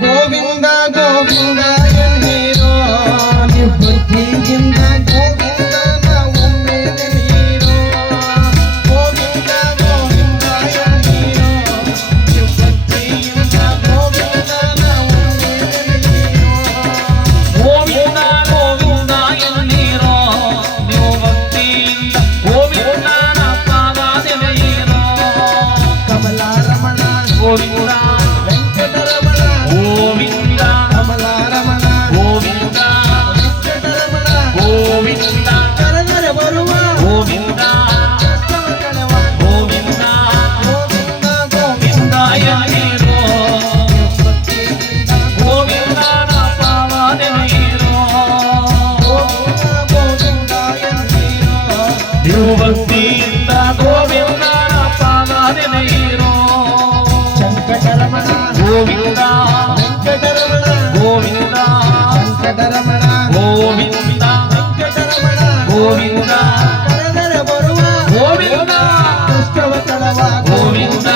ಗೋವಿಂದ ಗೋವಿಂದ ಎನ್ನೀರೋ ನಿವೃತ್ತಿಯಿಂದ ಗೋವಿಂದನ ಒಮ್ಮೆ ನೆನೆಯಿರೋ ಗೋವಿಂದ ಗೋವಿಂದ ಎನ್ನೀರೋ ನಿವೃತ್ತಿಯಿಂದ ಗೋವಿಂದನ ಒಮ್ಮೆ ನೆನೆಯಿರೋ ಗೋವಿಂದ ಗೋವಿಂದ ಎನ್ನೀರೋ ನಿವೃತ್ತಿಯಿಂದ ಗೋವಿಂದನ ಪಾದ ನೆನೆಯಿರೋ ಕಮಲಾರಮಣ ಗೋವಿಂದ ವೆಂಕಟರಮಣ ಗೋವಿಂದ ಕಮಲಾರಮಣ ಗೋವಿಂದ ವೆಂಕಟರಮಣ ಗೋವಿಂದ ಕರೆದರೆ ಬರುವ ಗೋವಿಂದ ಕಷ್ಟವ ಕಳೆವ ಗೋವಿಂದ ಗೋವಿಂದ ಗೋವಿಂದ ಎನ್ನೀರೋ ಗೋವಿಂದನ ಪಾದ ನೆನೆಯಿರೋ ಗೋವಿಂದ ಎನ್ನೀರೋ ನಿವೃತ್ತಿಯಿಂದ ಗೋವಿಂದನ ಪಾದ ನೆನೆಯಿರೋ ಶಂಕಟರಮಣ ಗೋವಿಂದ ವೆಂಕಟರಮಣ ಗೋವಿಂದ ಶಂಕಟರಮಣ ಗೋವಿಂದ ವೆಂಕಟರಮಣ ಗೋವಿಂದ ಕರೆದರೆ ಬರುವ ಗೋವಿಂದ ಕಷ್ಟವ ಕಳೆವ ಗೋವಿಂದ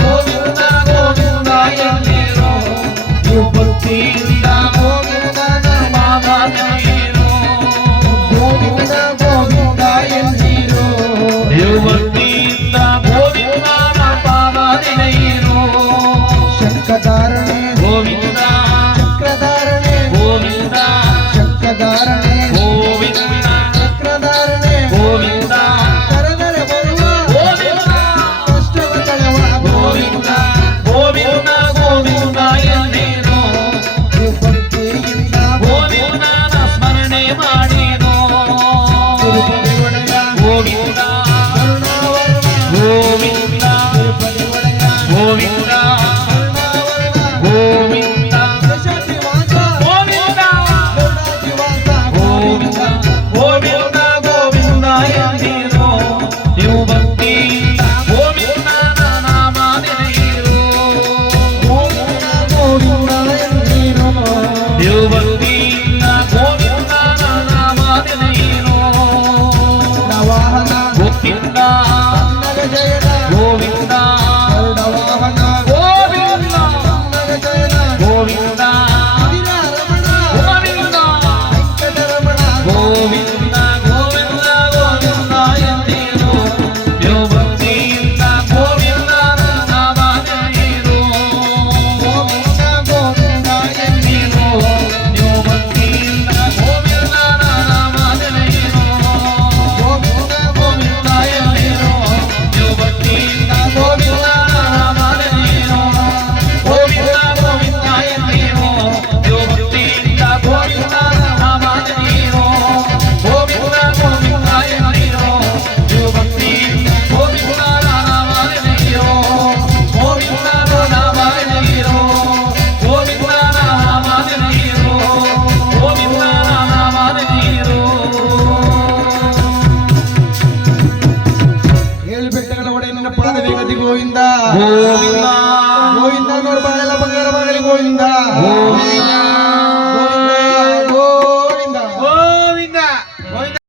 ಗೋವಿಂದ ಗೋವಿಂದ ಎನ್ನೀರೋ ನಿವೃತ್ತಿಯಿಂದ ಗೋವಿಂದನ ಪಾದ ನೆನೆಯಿರೋ ಗೋವಿಂದ ಗೋವಿಂದ ಎನ್ನೀರೋ ನಿವೃತ್ತಿಯಿಂದ ಗೋವಿಂದನ ಪಾದ ನೆನೆಯಿರೋ ಶಂಖಧಾರಣೆ ಗೋವಿಂದ ಚಕ್ರಧಾರಣೆ ಗೋವಿಂದ ಶಂಖಧಾರಣೆ ಗೋವಿಂದ ಚಕ್ರಧಾರಣೆ ಗೋವಿಂದ ಕರೆದರೆ ಬರುವ ಗೋವಿಂದ ಕಷ್ಟವ ಕಳೆವ ಗೋವಿಂದ ಗೋವಿಂದ ಗೋವಿಂದ ಎನ್ನೀರೋ ಭಕ್ತಿಯಿಂದ ಗೋವಿಂದನ ಸ್ಮರಣೆ ಮಾಡಿರೋ ತಿರುಪತಿ ಒಡೆಯ ಗೋವಿಂದ ಕರುಣಾವರಣ ಗೋವಿಂದ ತಿರುಪತಿ ಒಡೆಯ ಗೋವಿಂದ ಕರುಣಾವರಣ ಗೋವಿಂದ ಯಶಸ್ವಿವಾಸ ಗೋವಿಂದ ಗರುಡಾಜಿವಾಸ ಗೋವಿಂದ ಗೋವಿಂದ ಗೋವಿಂದ ಎನ್ನೀರೋ ನೀವು ಭಕ್ತಿಯಿಂದ ಗೋವಿಂದನ ನಾಮ ನೆನೆಯಿರೋ ಗೋವಿಂದ ಗೋವಿಂದ ಎನ್ನೀರೋ ನೀವು ಭಕ್ತಿಯಿಂದ ಗೋವಿಂದನ ನಾಮ ನೆನೆಯಿರೋ ವಾಹನ ಗೋವಿಂದ ಕನ್ನಡ ಜಯದ ಗೋವಿಂದ ಗರುಡ ವಾಹನ ಗೋವಿಂದ ಕನ್ನಡ ಜಯದ ಗೋವಿಂದ ರಮಣ ಗೋವಿಂದ ವೆಂಕಟರಮಣ ಗೋವಿಂದ ಗೋವಿಂದ ಗೋವಿಂದ ಎನ್ನೀರೋ ನೀವು ಭಕ್ತಿಯಿಂದ ಗೋವಿಂದನ ನಾಮ ನೆನೆಯಿರೋ ಗೋವಿಂದ ಗೋವಿಂದ ಎನ್ನೀರೋ ನೀವು ಭಕ್ತಿಯಿಂದ ಗೋವಿಂದನ ನಾಮ ನೆನೆಯಿರೋ ಗೋವಿಂದ ಗೋವಿಂದ ಎನ್ನೀರೋ ನೀವು ಭಕ್ತಿಯಿಂದ ಗೋವಿಂದನ ನಾಮ ನೆನೆಯಿರೋ ಗೋವಿಂದ ಗೋವಿಂದ ಎನ್ನೀರೋ ನೀವು ಭಕ್ತಿಯಿಂದ ಗೋವಿಂದನ ನಾಮ ನೆನೆಯಿರೋ ಗೋವಿಂದ ಗೋವಿಂದ ಎನ್ನೀರೋ ನೀವು ಭಕ್ತಿಯಿಂದ ಗೋವಿಂದನ ನಾಮ ನೆನೆಯಿರೋ ಗೋವಿಂದನ ನಾಮ ನೆನೆಯಿರೋ ಗೋವಿಂದನ ನಾಮ ನೆನೆಯಿರೋ ಗೋವಿಂದನ ನಾಮ ನೆನೆಯಿರೋ ಏಳು ಬೆಟ್ಟಗಳ ಒಡೆಯ ನಿನ್ನ ಪಾದ ವೇಗದಿ ಗೋವಿಂದ ಗೋವಿಂದ ಗೋವಿಂದ ನೋಡು ಬಾಳೆಲ್ಲ ಬಂಗಾರ ಬಾಗಲಿ ಗೋವಿಂದ ಗೋವಿಂದ